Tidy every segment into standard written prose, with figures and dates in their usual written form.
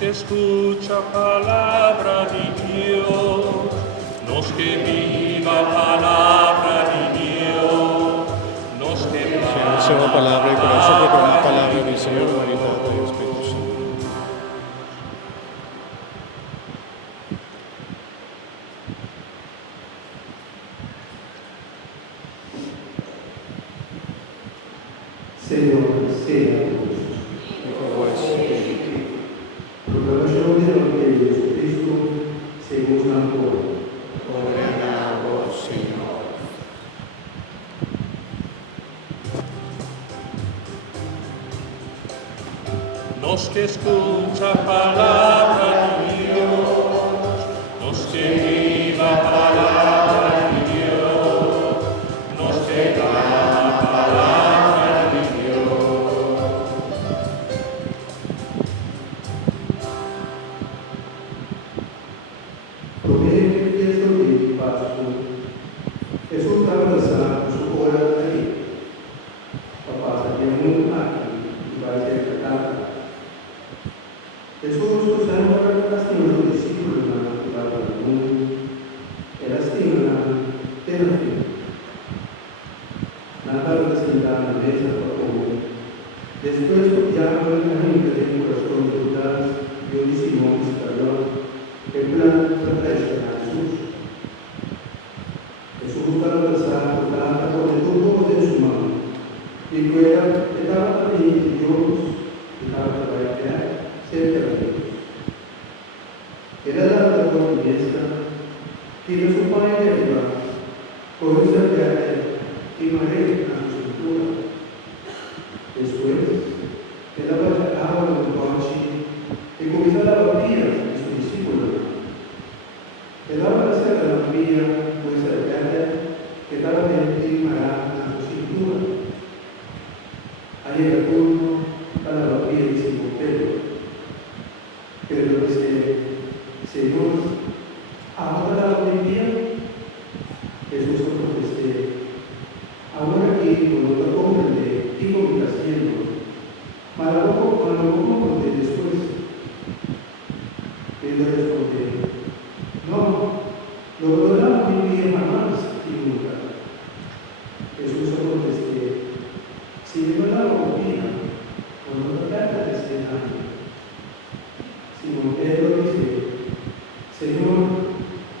que escucha palabra de Dios, nos que viva palabra de Dios, nos que Señor, sea palabra y corazón, proclamar palabra del Señor, María, Padre y Espíritu Santo. Señor, sea Y con vuestro espíritu. proclamación del Evangelio de Jesucristo según San Juan. Gloria a vos, Señor. nos que escucha palabra de Dios, nos que viva palabra de Dios, nos que viva palabra de Dios. Proviene el fiesta de Pascua. Jesús estaba abrazado con su hora de salir. Papá salía muy aquí y va a ser tratado. Jesús, usando ahora la lastima de los discípulos que van al mundo, el lastima de la fe. Nada lo sentar en la mesa para comer. Después ya por el camino que tiene el corazón de Judas, dio Simón Iscariote, el plan para traicionar a Jesús. Jesús estaba abrazado por la con el grupo de su mano, y fuera estaba también Dios, estaba para crear cerca de Dios. Era la confianza que de su padre de arriba, con esa viaje y María a su cintura. Después, él abrazaba a los coches y comenzó a la vida de sus discípulos. Él abrazaba a la vida, pues el viaje que cada vez firmará a su cintura. Ahí el turno a la vida de Simón Pedro. Pero dice, Señor, ahora la vendía. Jesús contesté, ahora aquí cuando te comprende, digo mi haciendo, para luego comprende después. Él le respondió, no, lo logrará mi vida jamás y nunca. Jesús contesté, si de verdad lo confía, cuando no trata de ser nadie. Simón Pedro dice, Señor,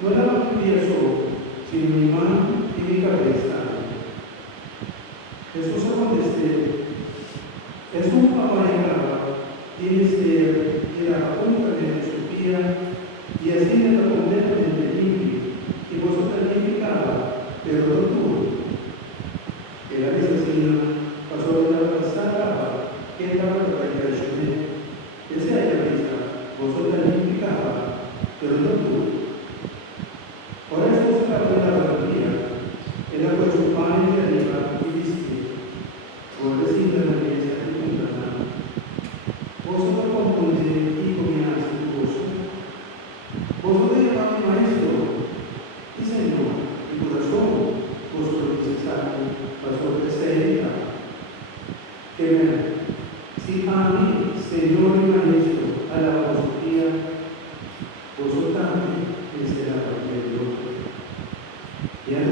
no la confía solo, sino mi mano y mi cabeza. Jesús contesté, es un papá tienes que ir a la punta de su pía y así está completamente limpio, y vosotros limpiada, pero no tú. El asesino pasó de la pasada que estaba para el traicionero. Esa es la vista, vosotros limpiada, pero no tú. Por eso se abrió la garantía, era pues su pan de arriba y dice, por decir la iglesia de tu mano, vosotros confundéis y combinás tu gozo. Vosotros llamáis maestro y Señor, y corazón, vosotros necesario, pastor de seria. Que si a mí, Señor y maestro, a la filosofía, vosotros también me será de Dios. Y a